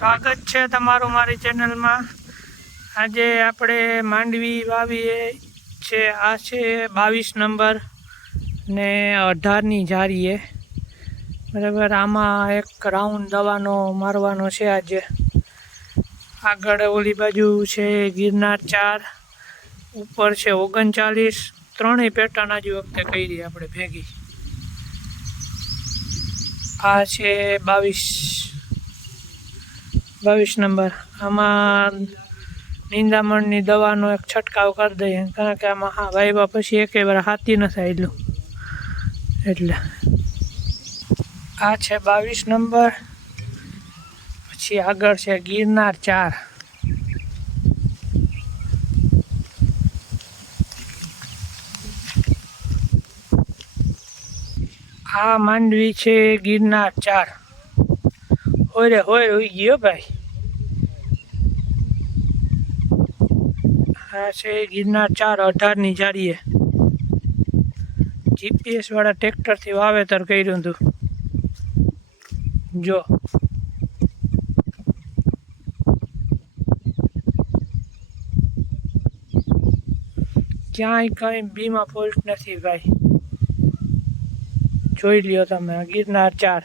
સ્વાગત છે તમારું મારી ચેનલમાં। આજે આપણે માંડવી વાવીએ છે। આ છે 22 નંબર ને 18ની જારીએ બરાબર। આમાં એક રાઉન્ડ દવાનો મારવાનો છે આજે। આગળ ઓલી બાજુ છે ગિરનાર 4, ઉપર છે 39। ત્રણેય પેટર્ન આજે વખતે કરી આપણે ભેગી। આ છે 22 નંબર। આમાં નિંદામણની દવાનો એક છંટકાવ કરી દઈએ, કારણ કે આમાં વાવ્યા પછી એકે વાર હાથી ન થાય એટલું એટલે। આ છે 22 નંબર। પછી આગળ છે ગિરનાર 4। આ માંડવી છે ગિરનાર 4। હોય હોઈ ગયો ભાઈ। આ છે ગિરનાર 4 18ની જારીએ। જીપીએસ વાળા ટ્રેક્ટરથી વાવેતર કર્યું હતું જો। ક્યાંય કંઈ બીમાં ફોલ્ટ નથી ભાઈ, જોઈ લ્યો તમે। ગિરનાર 4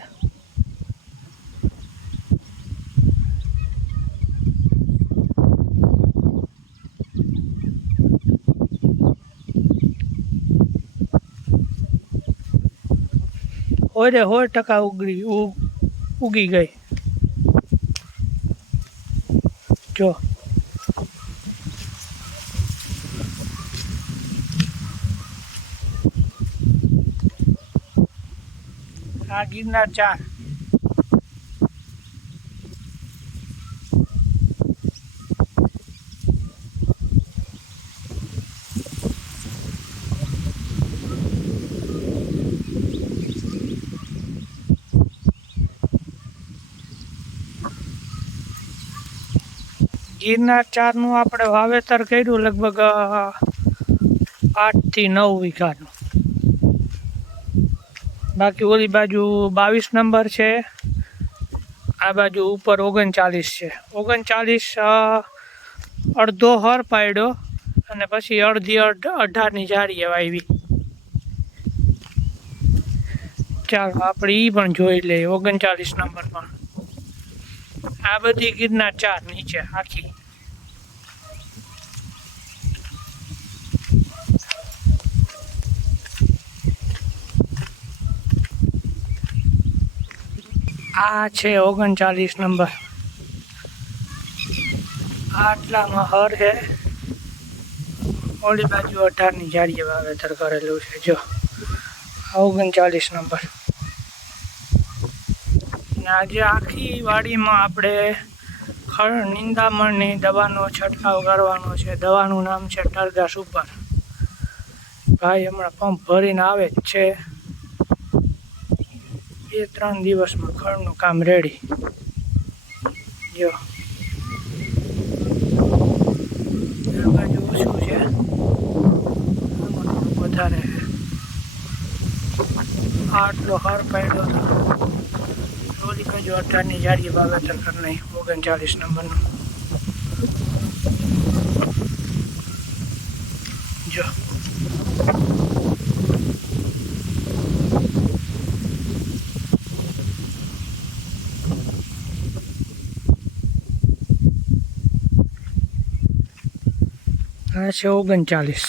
100% ઉગી ગઈ જો। આ ગિરનાર 4 ગિરનાર 4નું આપણે વાવેતર કર્યું લગભગ 8 થી 9 વીઘાનું। બાકી ઓલી બાજુ 22 નંબર છે, આ બાજુ ઉપર 39 છે। 39 અડધો હર પાડ્યો અને પછી અડધી 18ની જારીએ વાવી। ચાલો આપણે એ પણ જોઈ લઈએ 39 નંબર પણ। આ બધી ગિરનાર 4 નીચે આખી। આ છે 39 નંબર। આટલામાં હર છે, ઓલી બાજુ 18ની જારીએ વાવેતર કરેલું છે જો। 39 નંબર। આજે આખી વાડીમાં આપણે નિંદામણની દવાનો છંટકાવ કરવાનો છે। દવાનું નામ છે ટરગા સુપર। ભાઈ હમણાં પંપ ભરીને આવે જ છે। 2-3 દિવસમાં ખળનું કામ રેડી જો। આ બાજુ ઓછું છે, આમાં થોડું વધારે છે। આટલો હર પાડ્યો હતો, ઓલી બાજુ 18ની જારીએ વાવેતર કરી નાખ્યું 39 નંબરનું જો। આ છે 39।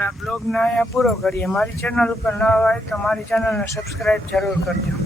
આપણે આ બ્લોગને અહીંયા પૂરો કરીએ. મારી ચેનલ ઉપર ન હોય તો મારી ચેનલને સબસ્ક્રાઈબ જરૂર કરજો.